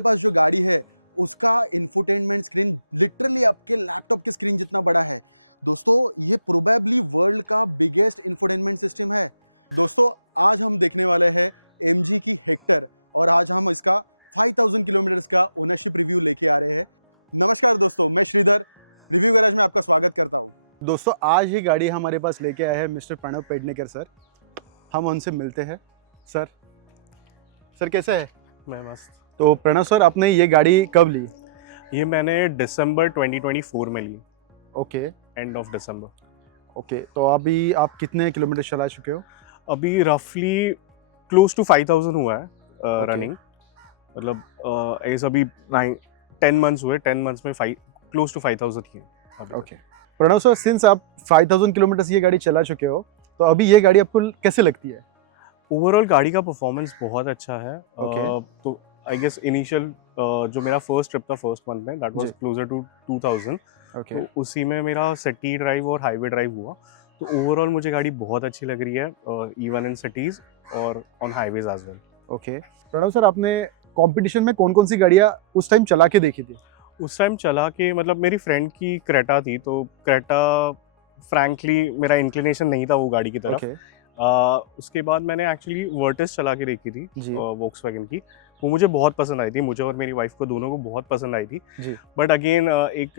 हमारे पास जो गाड़ी है उसका इंफोटेनमेंट स्क्रीन लिटरली आपके लैपटॉप की स्क्रीन जितना बड़ा है। दोस्तों ये प्रोबेबली वर्ल्ड का बिगेस्ट इंफोटेनमेंट सिस्टम है। दोस्तों आज हम देखने वाले हैं ONGC की वेक्टर और आज हम इसका 5000 किलोमीटर का ओनरशिप रिव्यू लेके आए हैं। नमस्कार दोस्तों, मैं श्रीधर रिव्यू गैरेज में आपका स्वागत करता हूँ। दोस्तों आज ये गाड़ी हमारे पास लेके आए हैं मिस्टर प्रणव पेडनेकर सर। हम उनसे मिलते हैं। सर कैसे है? मैं मस्त। तो प्रणव सर, आपने ये गाड़ी कब ली? ये मैंने दिसंबर 2024 में ली। Okay, end of December. Okay. तो अभी आप कितने किलोमीटर चला चुके हो? अभी रफली क्लोज टू 5000 हुआ है रनिंग। मतलब ऐसे अभी 10 मंथ्स हुए। 10 मंथ्स में क्लोज टू 5000 ही है। ओके प्रणव सर, सिंस आप 5000 किलोमीटर ये गाड़ी चला चुके हो, तो अभी ये गाड़ी आपको कैसे लगती है? ओवरऑल गाड़ी का परफॉर्मेंस बहुत अच्छा है। तो आई गेस इनिशियल जो मेरा फर्स्ट ट्रिप था फर्स्ट मंथ में, दैट वाज क्लोजर टू 2000। तो उसी में मेरा सिटी ड्राइव और हाईवे ड्राइव हुआ। तो ओवरऑल मुझे गाड़ी बहुत अच्छी लग रही है, इवन इन सिटीज और on highways as well. Okay Pranav sir, आपने कंपटीशन में कौन कौन सी गाड़ियाँ उस टाइम चला के देखी थी? उस टाइम चला के मतलब मेरी फ्रेंड की क्रेटा थी, तो क्रेटा फ्रैंकली मेरा इंक्लिनेशन नहीं था वो गाड़ी की तरफ। उसके बाद मैंने एक्चुअली वर्टिस चला के देखी थी वोक्सवैगन की। वो मुझे बहुत पसंद आई थी, मुझे और मेरी वाइफ को दोनों को बहुत पसंद आई थी। बट अगेन एक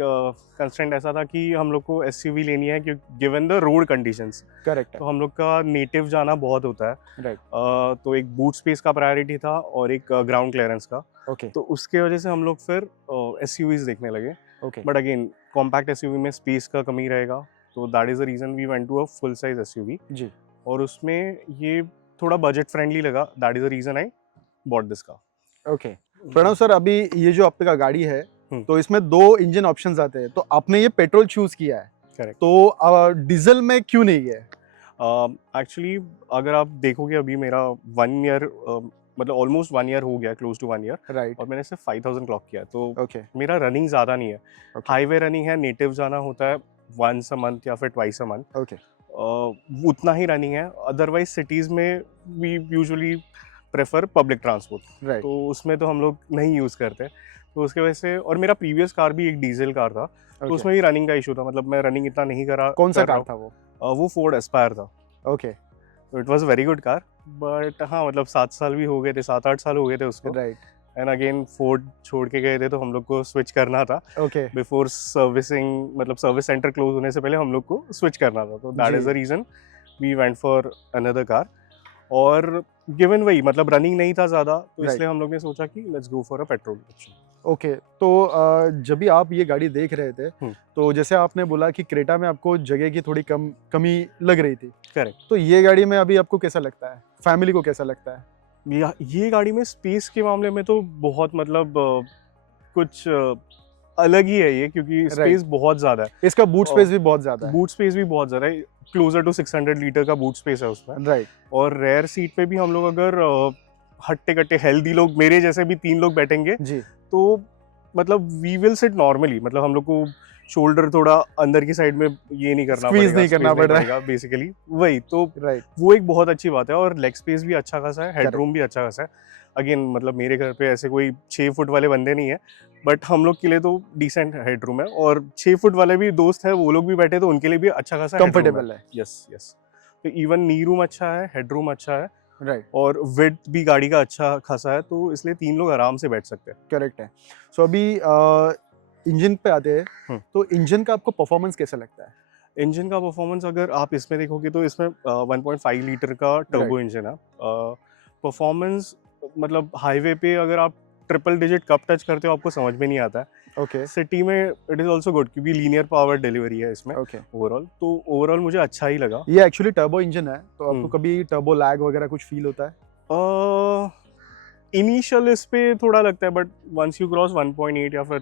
कंस्ट्रेंट ऐसा था कि हम लोग को SUV लेनी है given the road conditions. Correct. तो हम लोग का नेटिव जाना बहुत होता है। राइट। तो एक बूट स्पेस का प्रायोरिटी था और एक ग्राउंड क्लियरेंस का। तो उसके वजह से हम लोग फिर SUVs देखने लगे। बट अगेन कॉम्पैक्ट SUV में स्पेस का कमी रहेगा, तो that is the reason we went to a full size SUV। जी। और उसमें ये थोड़ा बजट फ्रेंडली लगा, that is the reason I bought this car. Okay Pranav sir, अभी ये जो आपका गाड़ी है तो इसमें 2 इंजन ऑप्शंस आते हैं, तो आपने ये पेट्रोल चूज किया है। करेक्ट। तो डीजल में क्यों नहीं है? एक्चुअली अगर आप देखोगे अभी मेरा 1 ईयर मतलब ऑलमोस्ट 1 ईयर हो गया, क्लोज टू 1 ईयर। राइट। और मैंने सिर्फ 5000 क्लॉक किया, तो मेरा रनिंग ज़्यादा नहीं है। हाईवे रनिंग है, नेटिव जाना होता है वंस अ मंथ या फिर ट्वाइस अ मंथ। उतना ही रनिंग है। अदरवाइज सिटीज़ में we usually prefer public transport. तो उसमें तो हम लोग नहीं यूज़ करते, तो उसके वजह से। और मेरा प्रीवियस कार भी एक डीजल कार था, तो उसमें भी रनिंग का इशू था। मतलब मैं रनिंग इतना नहीं करा। कौन सा कार था वो? वो फोर्ड एस्पायर था। ओके। तो it was very good car, but हाँ मतलब 7 साल भी हो गए थे, 7-8 साल हो गए थे उसको। राइट। एंड अगेन फोर्ड छोड़ के गए थे, तो हम लोग को स्विच करना था। बिफोर सर्विसिंग, मतलब सर्विस सेंटर क्लोज होने से पहले हम लोग को स्विच करना था। तो that is the reason we went for another car. और गिवन वही मतलब रनिंग नहीं था ज़्यादा, तो इसलिए हम लोग ने सोचा कि let's go for a petrol option. Okay. तो जब भी आप ये गाड़ी देख रहे थे, तो जैसे आपने बोला कि क्रेटा में आपको जगह की थोड़ी कमी लग रही थी। करेक्ट। तो ये गाड़ी में अभी आपको कैसा लगता है? फैमिली को कैसा लगता है? ये गाड़ी में स्पेस के मामले में तो बहुत मतलब कुछ अलग ही है ये, क्योंकि स्पेस बहुत ज़्यादा है। इसका बूट स्पेस भी बहुत ज़्यादा है। बूट स्पेस भी बहुत ज़्यादा है, क्लोजर टू 600 लीटर का बूट स्पेस है उसमें। राइट। और रेयर सीट पे भी हम लोग अगर हट्टे कट्टे हेल्दी लोग, मेरे जैसे भी 3 लोग बैठेंगे जी, तो मतलब वी विल सिट नॉर्मली। मतलब हम लोग को शोल्डर थोड़ा अंदर की साइड में ये नहीं करना पड़ेगा, नहीं करना पड़ेगा बेसिकली वही। तो वो एक बहुत अच्छी बात है। और लेग स्पेस भी अच्छा खासा है, हेडरूम भी अच्छा खासा है। अगेन मतलब मेरे घर पे ऐसे कोई 6 फुट वाले बंदे नहीं है, बट हम लोग के लिए तो डिसेंट हेडरूम है। और 6 फुट वाले भी दोस्त है, वो लोग भी बैठे तो उनके लिए भी अच्छा खासा कंफर्टेबल है। यस। तो इवन नी रूम अच्छा है, हेडरूम अच्छा है। राइट। और विड्थ भी गाड़ी का अच्छा खासा है, तो इसलिए 3 लोग आराम से बैठ सकते हैं। करेक्ट है। सो अभी इंजन पे आते हैं, तो इंजन का आपको परफॉर्मेंस कैसा लगता है? इंजन का परफॉर्मेंस अगर आप इसमें देखोगे तो इसमें 1.5 लीटर का टर्बो इंजन है। परफॉर्मेंस मतलब हाईवे पे अगर आप ट्रिपल डिजिट कब टच करते हो आपको समझ में नहीं आता है। सिटी में इट इज ऑल्सो गुड, क्योंकि लीनियर पावर डिलीवरी है इसमें। ओवरऑल तो ओवरऑल मुझे अच्छा ही लगा। ये एक्चुअली टर्बो इंजन है, तो आपको कभी टर्बो लैग वगैरह कुछ फील होता है? इनिशियल इस पे थोड़ा लगता है, बट वंस यू क्रॉस 1.8 या फिर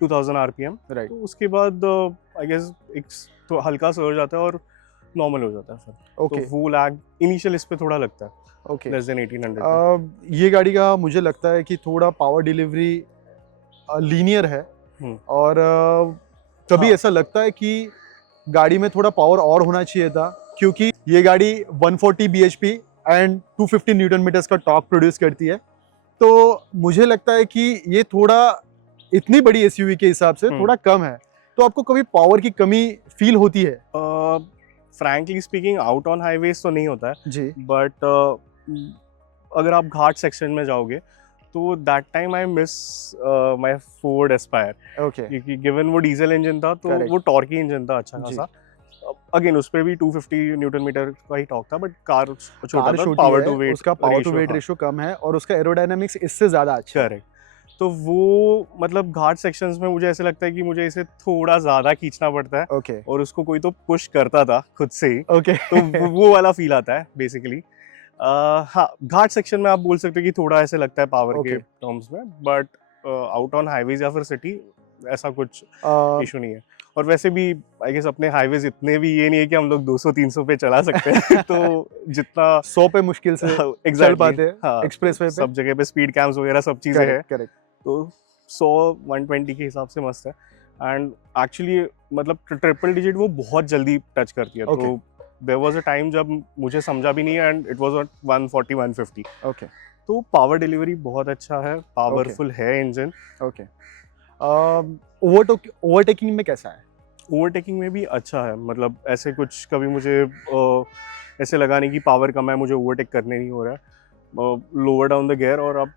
2000 RPM, तो उसके बाद आई गेस एक तो हल्का सर्ज आता है और नॉर्मल हो जाता है फिर। तो वो लैग इनिशियल इस पे थोड़ा लगता है। Less than 1800। ये गाड़ी का मुझे लगता है कि थोड़ा पावर डिलीवरी लीनियर है, और कभी ऐसा लगता है कि गाड़ी में थोड़ा पावर और होना चाहिए था, क्योंकि ये गाड़ी 140 bhp एंड 250 न्यूटन मीटर्स का टॉर्क प्रोड्यूस करती है। तो मुझे लगता है कि ये थोड़ा इतनी बड़ी एसयूवी के हिसाब से थोड़ा कम है, तो आपको कभी पावर की कमी फील होती है? Frankly speaking out on highways तो नहीं होता है जी। बट अगर आप घाट सेक्शन में जाओगे तो that time I miss my Ford Aspire okay. क्योंकि गिवन वो डीजल इंजन था तो Correct. वो टॉर्की इंजन था अच्छा जी। खासा। अगेन उस पे भी 250 न्यूटन मीटर का ही टॉर्क था बट कार छोटा कार था, छोटी पावर है, टू वेट उसका पावर टू वेट रेशियो कम है और उसका एरोडायनामिक्स इससे ज्यादा अच्छा है। करेक्ट। तो वो मतलब घाट सेक्शंस में मुझे ऐसे लगता है कि मुझे इसे थोड़ा ज्यादा खींचना पड़ता है ओके और उसको कोई तो पुश करता था खुद से ही, ओके। तो वो वाला फील आता है बेसिकली। हाँ, घाट सेक्शन में आप बोल सकते हो कि थोड़ा ऐसे लगता है पावर के Okay. टर्म्स में, बट आउट ऑन हाईवेज या फिर सिटी ऐसा कुछ इशू नहीं है। और वैसे भी आई गेस अपने हाईवेज इतने भी ये नहीं है कि हम लोग 200-300 पे चला सकते हैं तो जितना 100 पे मुश्किल से चल exactly, पाते हैं हाँ, एक्सप्रेसवे पे। सब जगह पे स्पीड कैम्स वगैरह सब चीजें हैं, करेक्ट। तो 100-120 के हिसाब से मस्त है। एंड एक्चुअली मतलब ट्रिपल डिजिट वो बहुत जल्दी टच करती है। Okay. तो देयर वाज अ टाइम जब मुझे समझा भी नहीं है and it was at 140-150। Okay तो पावर डिलीवरी बहुत अच्छा है, पावरफुल है इंजन। ओके। ओवरटेकिंग में कैसा है? ओवरटेकिंग में भी अच्छा है, मतलब ऐसे कुछ कभी मुझे ऐसे लगा नहीं कि पावर कम है मुझे ओवरटेक करने नहीं हो रहा है। लोअर डाउन द गियर और आप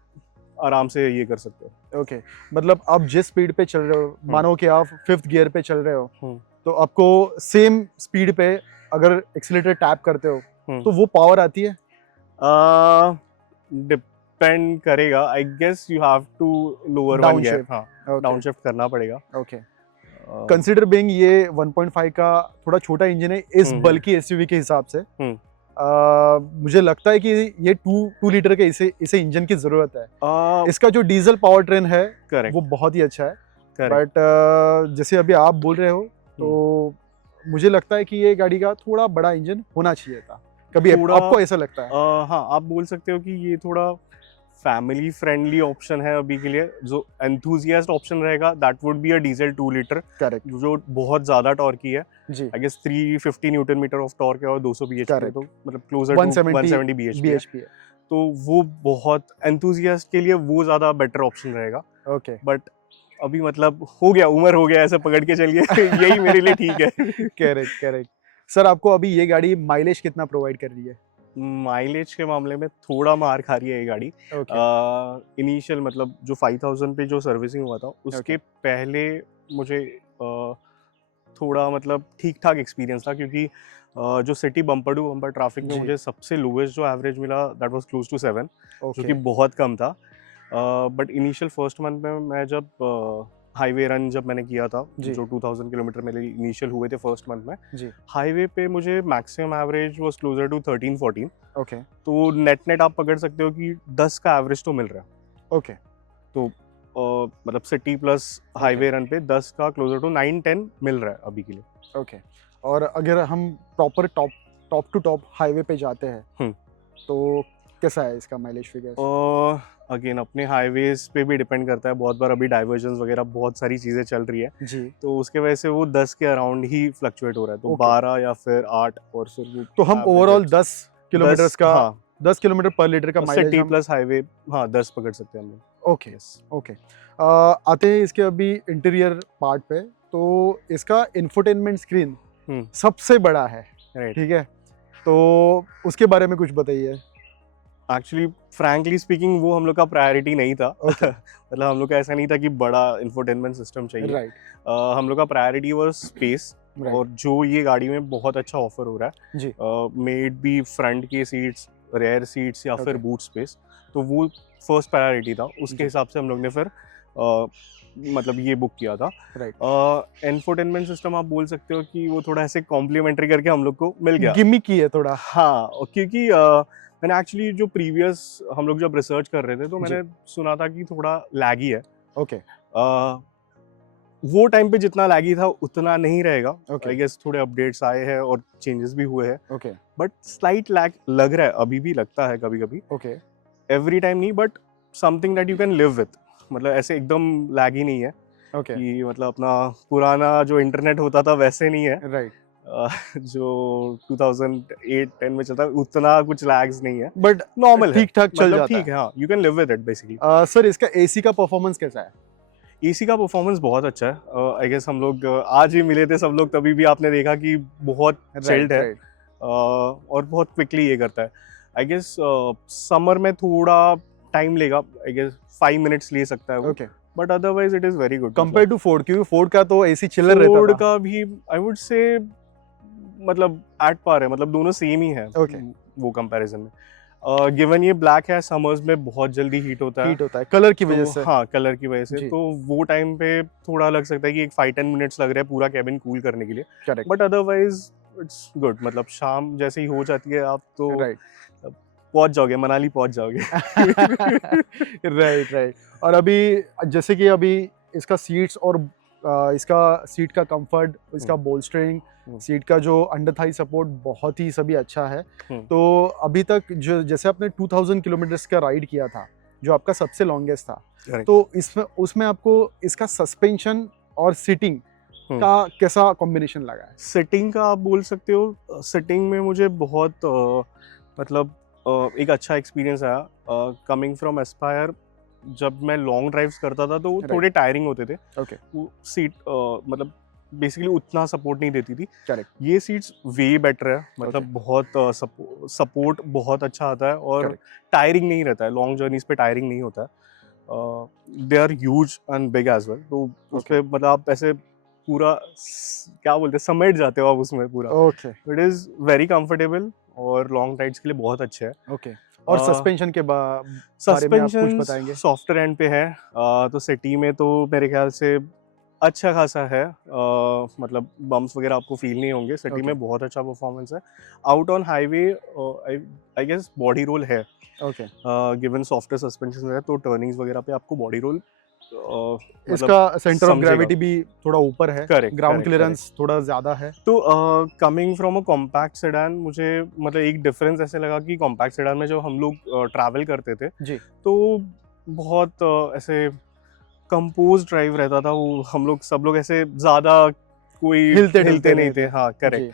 आराम से ये कर सकते हो। ओके मतलब आप जिस स्पीड पे चल रहे हो, मानो कि आप 5th गियर पे चल रहे हो, तो आपको सेम स्पीड पे अगर एक्सीलरेटर टैप करते हो तो वो पावर आती है? डिपेंड करेगा, I guess you have to lower one gear, हाँ डाउन शिफ्ट करना पड़ेगा। ओके। कंसीडर बीइंग ये 1.5 का थोड़ा छोटा इंजन है इस बल्कि एसयूवी के हिसाब से, मुझे लगता है कि ये 2 लीटर के इसे इंजन की जरूरत है। इसका जो डीजल पावर ट्रेन है वो बहुत ही अच्छा है, बट जैसे अभी आप बोल रहे हो तो मुझे लगता है कि ये गाड़ी का थोड़ा बड़ा इंजन होना चाहिए था। कभी आपको ऐसा लगता है? हाँ, आप बोल सकते हो कि ये थोड़ा फैमिली फ्रेंडली ऑप्शन है अभी के लिए। जो एंथुजियास्ट ऑप्शन रहेगा that would be a diesel 2 litre, correct, जो बहुत ज्यादा टॉर्की है। जी, I guess 350 newton metre of torque है और 200 bhp, तो मतलब क्लोजर टू 170 bhp है। तो वो बहुत एंथुजियास्ट के लिए वो ज्यादा बेटर ऑप्शन रहेगा। ओके, बट अभी मतलब हो गया, उम्र हो गया, ऐसे पकड़ के चलिए यही मेरे लिए ठीक है। Correct correct. सर आपको अभी ये गाड़ी माइलेज कितना प्रोवाइड कर रही है? माइलेज के मामले में थोड़ा मार खा रही है ये गाड़ी। इनिशियल मतलब जो 5000 पे जो सर्विसिंग हुआ था उसके पहले मुझे थोड़ा मतलब ठीक ठाक एक्सपीरियंस था, क्योंकि जो city bumper to bumper traffic में मुझे सबसे लोवेस्ट जो एवरेज मिला दैट वाज क्लोज टू 7, जो कि बहुत कम था। बट इनिशियल फर्स्ट मंथ में मैं जब हाईवे रन जब मैंने किया था, जो 2000 किलोमीटर मेरे इनिशियल हुए थे फर्स्ट मंथ में, हाईवे पे मुझे maximum average was closer to 13-14। Okay, तो नेट आप पकड़ सकते हो कि 10 का एवरेज तो मिल रहा है। ओके, तो मतलब सिटी प्लस हाईवे रन पे 10 का क्लोजर टू 9-10 मिल रहा है अभी के लिए। ओके। और अगर हम proper top to top highway पे जाते हैं तो कैसा है इसका माइलेज फिगर? अगेन अपने हाईवेज पे भी डिपेंड करता है, बहुत बार अभी डाइवर्जन्स वगैरह बहुत सारी चीज़ें चल रही है जी, तो उसके वजह से वो 10 के अराउंड ही फ्लक्चुएट हो रहा है, तो 12 या फिर 8 और फिर तो हम ओवरऑल 10 किलोमीटर का, हाँ 10 किलोमीटर पर लीटर का माइलेज सिटी प्लस हाईवे, हाँ 10 पकड़ सकते हैं हम लोग। Okay okay. आते हैं इसके अभी इंटीरियर पार्ट पे, तो इसका इंफोटेनमेंट स्क्रीन सबसे बड़ा है, ठीक है, तो उसके बारे में कुछ बताइए। एक्चुअली फ्रैंकली स्पीकिंग वो हम लोग का प्रायोरिटी नहीं था। मतलब हम लोग का ऐसा नहीं था कि बड़ा इंफोटेनमेंट सिस्टम चाहिए। हम लोग का प्रायोरिटी वाज स्पेस, और जो ये गाड़ी में बहुत अच्छा ऑफर हो रहा है, मेड बी फ्रंट के सीट्स, रेयर सीट्स या फिर बूट स्पेस, तो वो फर्स्ट प्रायोरिटी था। उसके हिसाब से हम लोग ने फिर मतलब ये बुक किया था। इंफोटेनमेंट सिस्टम आप बोल सकते हो कि वो थोड़ा ऐसे कॉम्प्लीमेंट्री करके हम लोग को मिल गया, गिमिक की है थोड़ा। हाँ, क्योंकि मैंने एक्चुअली जो प्रीवियस हम लोग जब रिसर्च कर रहे थे तो मैंने सुना था कि थोड़ा लैगी है। ओके, वो टाइम पे जितना लैगी था उतना नहीं रहेगा। आई गेस थोड़े अपडेट्स आए हैं और चेंजेस भी हुए हैं, बट स्लाइट लैग लग रहा है, अभी भी लगता है कभी कभी। एवरी टाइम नहीं, but something that you can live with, मतलब ऐसे एकदम लैगी नहीं है कि मतलब अपना पुराना जो इंटरनेट होता था वैसे नहीं है। जो 2008-10 में चलता है उतना कुछ लैग्स नहीं है, बट नॉर्मल है, ठीक ठाक चल मतलब जाता ठीक है, हाँ, you can live with it basically. Sir इसका एसी का परफॉर्मेंस कैसा है? एसी का परफॉर्मेंस बहुत अच्छा है। आई गेस हम लोग आज ही मिले थे सब लोग, तभी भी आपने देखा कि बहुत चिल्ड है, और बहुत क्विकली ये करता है। आई गेस समर में थोड़ा टाइम लेगा, आई गेस 5 मिनट्स ले सकता है वो, okay, but otherwise it is very good compare to Ford, क्योंकि फोर्ड का तो एसी चिलर रहता फोर्ड था। का भी आई वुड से मतलब एट पार है, मतलब दोनों सेम ही है Okay. वो कंपैरिजन में। गिवन ये ब्लैक है, समर्स में बहुत जल्दी हीट होता है कलर की वजह तो से। हाँ, कलर की वजह से, जी। तो वो टाइम पे थोड़ा लग सकता है कि एक 5-10 मिनट्स लग रहे हैं पूरा कैबिन कूल करने के लिए, correct, but otherwise it's good. मतलब शाम जैसे ही हो जाती है आप तो राइट। पहुंच जाओगे, मनाली पहुंच जाओगे। Right, right. और अभी जैसे कि अभी इसका सीट्स और इसका सीट का कंफर्ट, इसका बोल्स्टरिंग, सीट का जो अंडर थाई सपोर्ट बहुत ही सभी अच्छा है। तो अभी तक जो जैसे आपने 2000 किलोमीटर्स का राइड किया था, जो आपका सबसे लॉन्गेस्ट था, Correct. तो इसमें उसमें आपको इसका सस्पेंशन और सीटिंग का कैसा कॉम्बिनेशन लगा है? सिटिंग का आप बोल सकते हो, सिटिंग में मुझे बहुत मतलब एक अच्छा एक्सपीरियंस आया। कमिंग फ्रॉम एस्पायर, जब मैं लॉन्ग ड्राइव्स करता था तो वो थोड़े टायरिंग होते थे। ओके, वो सीट मतलब बेसिकली उतना सपोर्ट नहीं देती थी। करेक्ट, ये सीट्स वे बेटर है, मतलब Okay. बहुत सपोर्ट बहुत अच्छा आता है और Correct. टायरिंग नहीं रहता है, लॉन्ग जर्नीज पे टायरिंग नहीं होता है। They are huge and big as well, तो उस पे मतलब आप ऐसे पूरा क्या बोलते हैं, समेट जाते हो आप उसमें पूरा। Okay, it is very comfortable और लॉन्ग राइड्स के लिए बहुत अच्छे है। ओके। और अ, सस्पेंशन के बारे में आप कुछ सस्पेंशन बताएंगे? सॉफ्टर एंड पे है, तो सिटी में तो मेरे ख्याल से अच्छा खासा है, मतलब बम्प्स वगैरह आपको फील नहीं होंगे, सिटी Okay. में बहुत अच्छा परफॉर्मेंस है। Out on highway I guess body roll है, ओके, गिवन सॉफ्टर सस्पेंशन है तो टर्निंग्स वगैरह पे आपको बॉडी रोल इसका सेंटर ऑफ समझेगा। ग्रेविटी भी थोड़ा ऊपर है, Correct, ग्राउंड correct, क्लियरेंस थोड़ा ज्यादा है। तो coming from a compact sedan, मुझे मतलब एक डिफरेंस ऐसे लगा कि कॉम्पैक्ट सेडान में जब हम लोग ट्रैवल करते थे जी, तो बहुत ऐसे कंपोज ड्राइव रहता था, वो हम लोग सब लोग ऐसे ज्यादा कोई हिलते नहीं थे, हाँ करेक्ट। जी,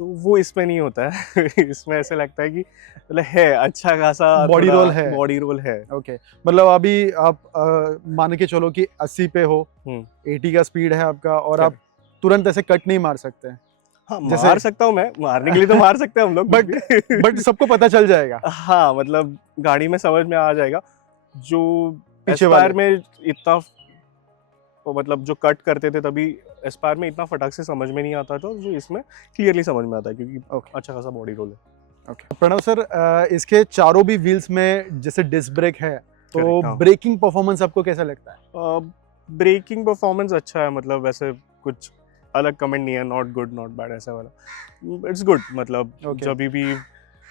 तो वो इसमें नहीं होता है। इसमें ऐसे लगता है कि मतलब है अच्छा खासा Body roll है। बॉडी रोल है। ओके। मतलब अभी आप मान के चलो कि 80 पे हो, हम्म। 80 का स्पीड है आपका, और आप Correct. तुरंत ऐसे कट नहीं मार सकते, हाँ, जैसे- मार सकता हूँ मैं, मारने के लिए तो मार सकते हैं हम लोग, बट सबको पता चल जाएगा हाँ, मतलब गाड़ी में समझ में आ जाएगा। जो पीछे एस्पायर वाले। में इतना मतलब जो कट करते थे तभी एस्पायर में इतना फटाक से समझ में नहीं आता था, जो इसमें क्लियरली समझ में आता है क्योंकि Okay. अच्छा खासा बॉडी रोल है। ओके, प्रणव सर, इसके चारों भी व्हील्स में जैसे डिस्क ब्रेक है, तो Correct, हाँ। ब्रेकिंग परफॉर्मेंस आपको कैसा लगता है? ब्रेकिंग परफॉर्मेंस अच्छा है, मतलब वैसे कुछ अलग कमेंट नहीं है, नॉट गुड नॉट बैड ऐसा वाला, इट्स गुड। मतलब Okay. जब भी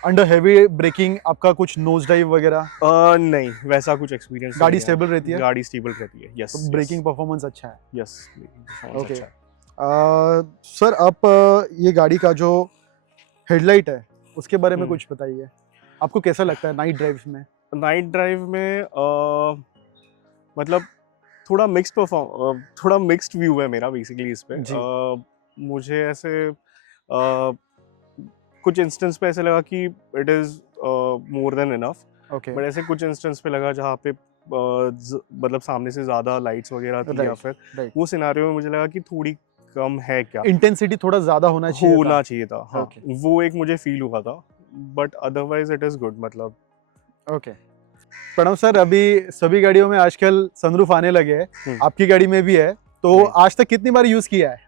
अंडर हैवी ब्रेकिंग आपका कुछ नोज डाइव वगैरह, नहीं वैसा कुछ एक्सपीरियंस। गाड़ी स्टेबल रहती है? गाड़ी स्टेबल रहती है, यस। तो ब्रेकिंग परफॉर्मेंस अच्छा है। Yes, Okay. अच्छा है। सर, आप ये गाड़ी का जो हेडलाइट है उसके बारे में हम्म। कुछ बताइए, आपको कैसा लगता है नाइट ड्राइव्स में? नाइट ड्राइव में मतलब थोड़ा थोड़ा मिक्स्ड व्यू है मेरा बेसिकली इस पे। जी। मुझे ऐसे कुछ इंस्टेंस पे ऐसे लगा कि it is more than enough, okay, but ऐसे कुछ इंस्टेंस पे लगा जहाँ पे मतलब सामने से ज्यादा लाइट्स वगैरह थी, या Right, फिर right. वो सिनारियो में मुझे लगा कि थोड़ी कम है क्या, इंटेंसिटी थोड़ा ज्यादा होना चाहिए होना था। चाहिए था, हाँ। Okay. वो एक मुझे फील हुआ था, but otherwise it is good. मतलब ओके, प्रणव सर, अभी सभी गाड़ियों में आजकल सनरूफ आने लगे हैं, आपकी गाड़ी में भी है, तो Right. आज तक कितनी बार यूज किया है?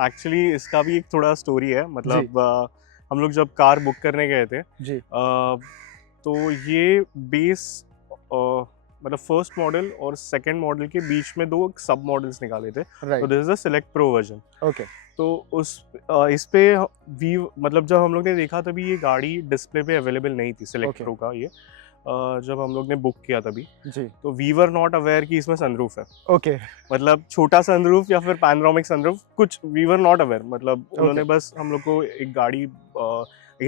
एक्चुअली इसका भी एक थोड़ा स्टोरी है। मतलब हम लोग जब कार बुक करने गए थे जी, तो ये बेस मतलब फर्स्ट मॉडल और सेकंड मॉडल के बीच में दो सब मॉडल्स निकाले थे, तो right, this is the select pro version. Okay, तो इस पे वी मतलब जब हम लोग ने देखा तभी ये गाड़ी डिस्प्ले पे अवेलेबल नहीं थी, सिलेक्ट Okay. प्रो का ये जब हम लोग ने बुक किया तभी, जी, तो वी वर नॉट अवेयर कि इसमें सनरूफ है। ओके, मतलब छोटा सनरूफ या फिर पैनोरामिक सनरूफ, कुछ वी वर नॉट अवेयर। मतलब उन्होंने बस हम लोग को एक गाड़ी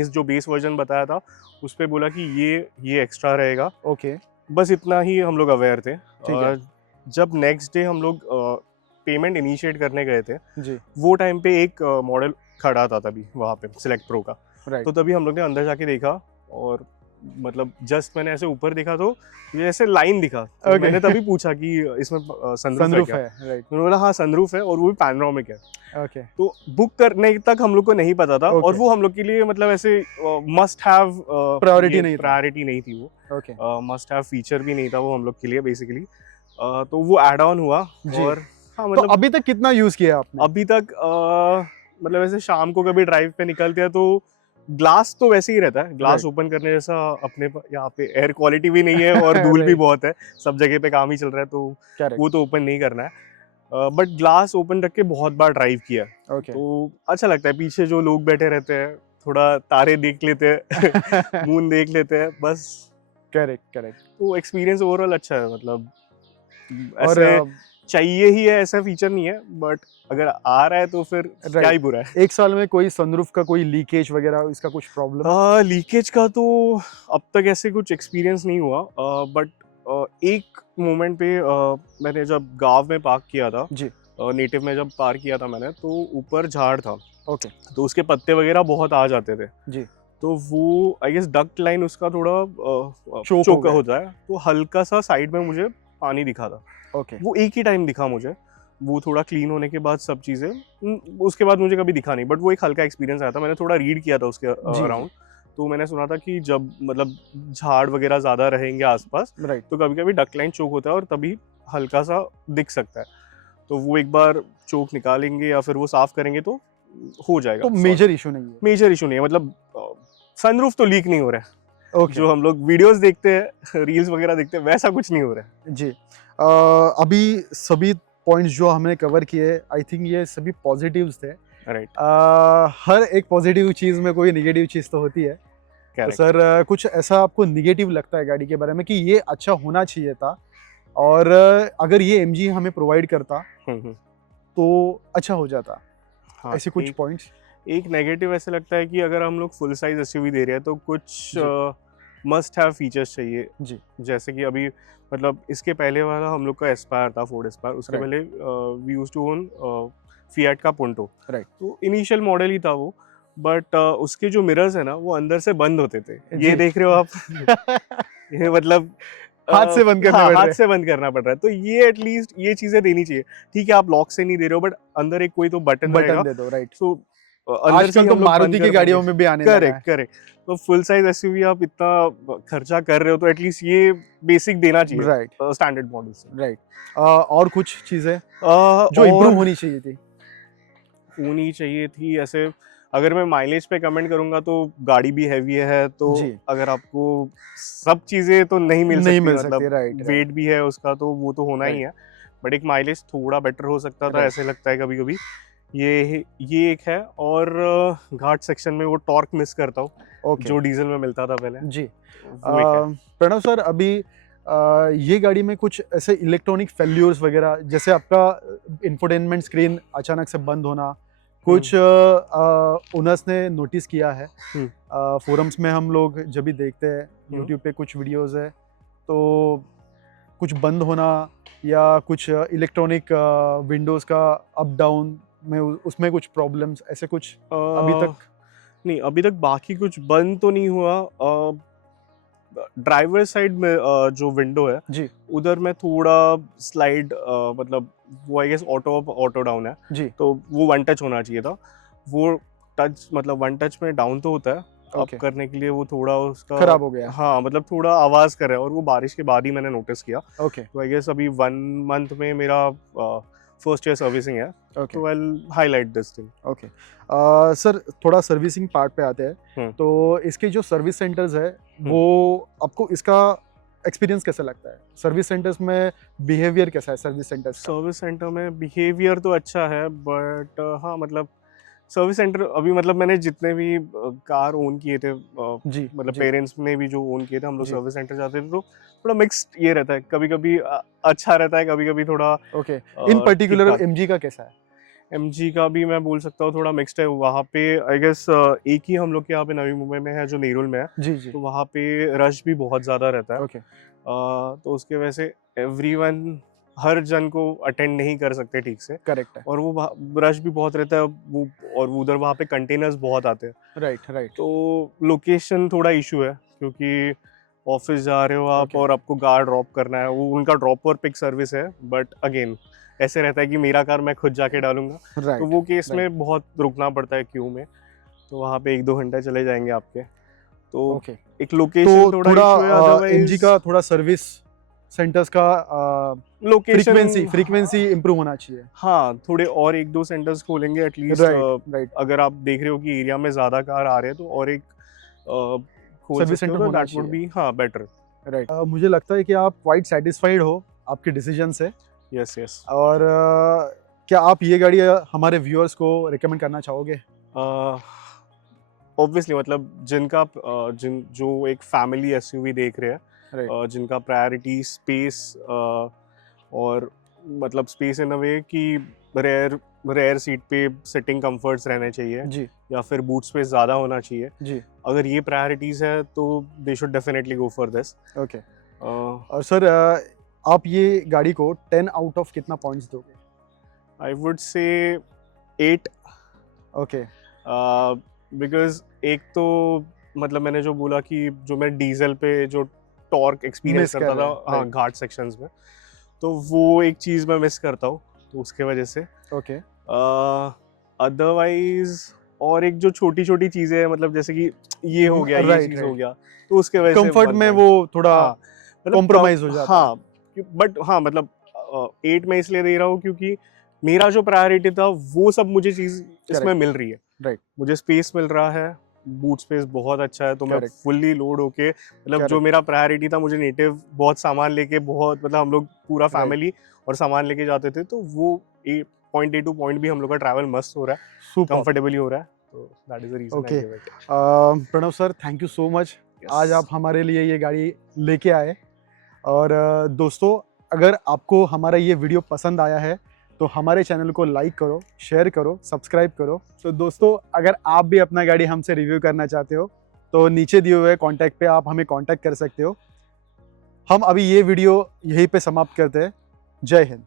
जो बेस वर्जन बताया था उस पे बोला कि ये एक्स्ट्रा रहेगा, ओके, बस इतना ही हम लोग अवेयर थे। ठीक है। जब नेक्स्ट डे हम लोग पेमेंट इनिशिएट करने गए थे, जी, वो टाइम पे एक मॉडल खड़ा था तभी वहाँ पे सिलेक्ट प्रो का। राइट तो तभी हम लोग ने अंदर जाके देखा और मतलब जस्ट मैंने ऐसे ऊपर देखा तो ये ऐसे लाइन दिखा, तो Okay. मैंने तभी पूछा कि इसमें सनरूफ है सनरूफ क्या? है, राइट उन्होंने बोला हाँ सनरूफ है और वो भी पैनोरामिक है। ओके तो बुक करने तक हम लोग को नहीं पता था और Okay. वो हम लोग के लिए मतलब ऐसे मस्ट हैव Priority नहीं था। प्रायोरिटी नहीं थी वो, ओके मस्ट हैव फीचर भी नहीं था वो हम लोग के लिए बेसिकली। तो वो ऐड ऑन हुआ जी। और हाँ तो मतलब अभी तक कितना यूज किया आपने? अभी तक मतलब ऐसे शाम को कभी ड्राइव पे निकलते हैं तो ग्लास तो वैसे ही रहता है, ग्लास Right. ओपन करने जैसा अपने यहाँ पे एयर क्वालिटी भी नहीं है और धूल भी Right. बहुत है, सब जगह पे काम ही चल रहा है तो करेक्ट वो तो ओपन नहीं करना है। बट ग्लास ओपन रख के बहुत बार ड्राइव किया, ओके तो अच्छा लगता है। पीछे जो लोग बैठे रहते हैं थोड़ा तारे देख लेते हैं मून देख लेते हैं बस। करेक्ट करेक्ट तो एक्सपीरियंस ओवरऑल अच्छा है, मतलब और ऐसे चाहिए ही है ऐसा फीचर नहीं है, बट अगर आ रहा है तो फिर क्या ही बुरा है। एक साल में कोई सनरूफ का कोई लीकेज वगैरह इसका कुछ प्रॉब्लम? लीकेज का तो अब तक ऐसे कुछ एक्सपीरियंस नहीं हुआ, बट एक मोमेंट पे मैंने जब गांव में पार्क किया था जी नेटिव में जब पार्क किया था मैंने, तो ऊपर झाड़ था ओके तो उसके पत्ते वगैरह बहुत आ जाते थे। जी तो वो आई गेस डक्ट लाइन उसका थोड़ा Choke हो चोक गया। होता है, तो हल्का सा साइड में मुझे पानी दिखा था। ओके वो एक ही टाइम दिखा मुझे, वो थोड़ा क्लीन होने के बाद सब चीज़ें, उसके बाद मुझे कभी दिखा नहीं, बट वो एक हल्का एक्सपीरियंस आया था। मैंने थोड़ा रीड किया था उसके जी। अराउंड, तो मैंने सुना था कि जब मतलब झाड़ वगैरह ज़्यादा रहेंगे आसपास राइट तो कभी कभी डक लाइन चोक होता है और तभी हल्का सा दिख सकता है। तो वो एक बार चोक निकालेंगे या फिर वो साफ करेंगे तो हो जाएगा। तो मेजर इशू नहीं है? मेजर इशू नहीं है, मतलब सनरूफ तो लीक नहीं हो रहा है। ओके जो हम लोग वीडियोस देखते हैं रील्स वगैरह देखते हैं वैसा कुछ नहीं हो रहा है। जी अभी सभी पॉइंट्स जो हमने कवर किए आई थिंक ये सभी पॉजिटिव्स थे। राइट हर एक पॉजिटिव चीज़ में कोई नेगेटिव चीज़ तो होती है। तो करेक्ट। सर कुछ ऐसा आपको नेगेटिव लगता है गाड़ी के बारे में कि ये अच्छा होना चाहिए था और अगर ये एमजी हमें प्रोवाइड करता तो अच्छा हो जाता? हाँ, ऐसे कुछ पॉइंट्स? एक नेगेटिव ऐसे लगता है कि अगर हम लोग फुल साइज एसयूवी दे रहे हैं तो कुछ मस्ट हैव फीचर्स चाहिए जी जैसे कि अभी मतलब इसके पहले वाला हम लोग का एस्पायर था, फोर्ड एस्पायर, उसके Right. पहले we used to own Fiat का पुंटो। Right. तो इनिशियल मॉडल ही था वो, बट उसके जो मिरर्स है ना वो अंदर से बंद होते थे। ये जी। देख रहे हो आप ये मतलब हाथ से बंद करने हाँ, पड़ रहे हाथ हैं। से बंद करना पड़ रहा है। तो ये एटलीस्ट ये चीजें देनी चाहिए। ठीक है आप लॉक से नहीं दे रहे हो बट अंदर एक कोई तो बटन रहेगा, बटन दे दो राइट। सो अंदर से आजकल ही तो हम लोग बंद मारुति की कर गाड़ियों पाएंगे। में भी आने लगा है। Correct correct. तो फुल साइज एसयूवी आप इतना खर्चा कर रहे हो तो एटलीस्ट ये बेसिक देना चाहिए राइट स्टैंडर्ड मॉडल से। राइट और कुछ चीजें जो इम्प्रूव होनी चाहिए थी? होनी चाहिए थी ऐसे, अगर मैं माइलेज पे कमेंट करूंगा तो गाड़ी भी हैवी है, तो जी। अगर आपको सब चीजें तो नहीं मिल सकती, सकती, राइट वेट भी है उसका तो वो तो होना ही Right. है, बट एक माइलेज थोड़ा बेटर हो सकता था Right. ऐसे लगता है कभी कभी। ये एक है, और घाट सेक्शन में वो टॉर्क मिस करता हूँ ओके जो डीजल में मिलता था पहले, जी। वो एक है। प्रणव सर अभी ये गाड़ी में कुछ ऐसे इलेक्ट्रॉनिक फेल्यूर्स वगैरह जैसे आपका इंफोटेनमेंट स्क्रीन अचानक से बंद होना कुछ ओनर्स ने नोटिस किया है। फोरम्स में हम लोग जब भी देखते हैं यूट्यूब पे कुछ वीडियोस है तो कुछ बंद होना या कुछ इलेक्ट्रॉनिक विंडोज का अप डाउन में उसमें कुछ प्रॉब्लम्स ऐसे कुछ अभी तक? नहीं, अभी तक बाकी कुछ बंद तो नहीं हुआ। ड्राइवर साइड में जो विंडो है जी उधर में थोड़ा स्लाइड, मतलब वो आई गेस ऑटो डाउन है जी तो वो वन टच होना चाहिए था। वो टच मतलब वन टच में डाउन तो होता है, अप Okay. करने के लिए वो थोड़ा उसका खराब हो गया। हाँ मतलब थोड़ा आवाज कर रहा है, और वो बारिश के बाद ही मैंने नोटिस किया। ओके तो आई गेस अभी 1 मंथ में मेरा फर्स्ट ईयर सर्विसिंग है, ओके तो आई highlight this thing. Okay sir थोड़ा सर्विसिंग पार्ट पे आते हैं। तो इसके जो सर्विस सेंटर्स है वो आपको इसका एक्सपीरियंस कैसा लगता है? सर्विस सेंटर्स में बिहेवियर कैसा है सर्विस सेंटर्स का? सर्विस सेंटर में बिहेवियर तो अच्छा है, बट हाँ मतलब सर्विस सेंटर अभी मतलब मैंने जितने भी कार ओन किए थे, जी मतलब जी पेरेंट्स ने भी जो ओन किए थे, हम लोग जी। सर्विस सेंटर जाते थे तो थोड़ा मिक्स्ड ये रहता है, कभी कभी अच्छा रहता है, कभी कभी थोड़ा ओके इन पर्टिकुलर ठीक-ठाक। एमजी का कैसा है? एमजी का भी मैं बोल सकता हूँ थोड़ा मिक्स्ड है। वहाँ पे आई गेस एक ही हम लोग के यहाँ पे नवी मुंबई में है जो नेरुल में है, जी जी तो वहाँ पे रश भी बहुत ज़्यादा रहता है। ओके तो उसके वजह से एवरीवन हर जन को अटेंड नहीं कर सकते ठीक से, करेक्ट है, और वो रश भी बहुत रहता है वो, और उधर वहाँ पे कंटेनर्स बहुत आते हैं। राइट। तो लोकेशन थोड़ा इशू है, क्योंकि ऑफिस जा रहे हो आप Okay. और आपको कार ड्रॉप करना है, वो उनका ड्रॉप और पिक सर्विस है, बट अगेन ऐसे रहता है कि मेरा कार मैं खुद जाके डालूंगा, तो राइट। वो केस में बहुत रुकना पड़ता है क्यू में, तो वहाँ पे 1-2 घंटे चले जाएंगे आपके। तो ओके, एक लोकेशन तो थोड़ा इशू है, थोड़ा एमजी अदरवाइज का थोड़ा सर्विस सेंटर्स का लोकेशन फ्रीक्वेंसी इंप्रूव होना चाहिए। हाँ, थोड़े और 1-2 सेंटर्स खोलेंगे एटलीस्ट। राइट। अगर आप देख रहे हो कि एरिया में ज्यादा कार आ रहे हैं तो और एक खोल सर्विस सकते हो, सेंटर तो होना दैट वुड चाहिए। बी हाँ बेटर। राइट, मुझे लगता है कि आप क्वाइट सेटिस्फाइड हो आपके डिसीजन से, यस। और क्या आप ये गाड़ी हमारे व्यूअर्स को रिकमेंड करना चाहोगे? ऑब्वियसली मतलब जिनका जो एक फैमिली एसयूवी देख रहे हैं, राइट, जिनका प्रायोरिटी स्पेस और मतलब स्पेस इन अ वे कि रेयर सीट पे सिटिंग कंफर्ट्स रहने चाहिए, जी या फिर बूट स्पेस ज़्यादा होना चाहिए, जी, अगर ये प्रायोरिटीज़ है तो they should definitely go for this. Okay. और सर आप ये गाड़ी को 10 आउट ऑफ कितना पॉइंट्स दोगे? I would say 8, okay, because एक तो मतलब मैंने जो बोला कि जो मैं डीजल पे जो टॉर्क एक्सपीरियंस Miss करता कर था रहे हैं, हाँ right. घाट सेक्शंस में, तो वो एक चीज़ मैं मिस करता हूँ, तो उसके वजह से। ओके, अदरवाइज और एक जो छोटी छोटी चीज़ें हैं, मतलब जैसे कि ये हो गया, ये Right, चीज़ right. हो गया, तो उसके वजह से कंफर्ट 1 में point। वो थोड़ा हाँ, मतलब कॉम्प्रोमाइज हो जाता है। हाँ, बट हाँ मतलब 8 मैं इसलिए दे रहा हूँ क्योंकि मेरा जो प्रायोरिटी था वो सब मुझे चीज़ इसमें Correct. मिल रही है। Right. मुझे स्पेस मिल रहा है, बूट स्पेस बहुत अच्छा है, तो मैं Correct. फुल्ली लोड होके मतलब जो Correct. मेरा प्रायोरिटी था, मुझे नेटिव बहुत सामान लेके बहुत मतलब हम लोग पूरा Right. फैमिली और सामान लेके जाते थे, तो वो point A to point B हम लोग का ट्रैवल मस्त हो रहा है, सुपर। कंफर्टेबली हो रहा है, तो that is the reason Okay. I give it. Pranav sir, thank you so much, आज आप हमारे लिए ये गाड़ी लेके आए। और दोस्तों, अगर आपको हमारा ये वीडियो पसंद आया है तो हमारे चैनल को लाइक करो, शेयर करो, सब्सक्राइब करो। तो दोस्तों, अगर आप भी अपना गाड़ी हमसे रिव्यू करना चाहते हो तो नीचे दिए हुए कॉन्टैक्ट पे आप हमें कॉन्टैक्ट कर सकते हो। हम अभी ये वीडियो यहीं पे समाप्त करते हैं। जय हिंद।